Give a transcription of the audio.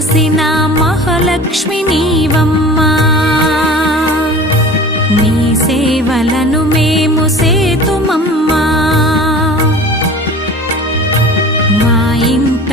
వెలసిన మహాలక్ష్మి నీవమ్మా. నీ సేవలను మేము సేతుమమ్మా. మా ఇంట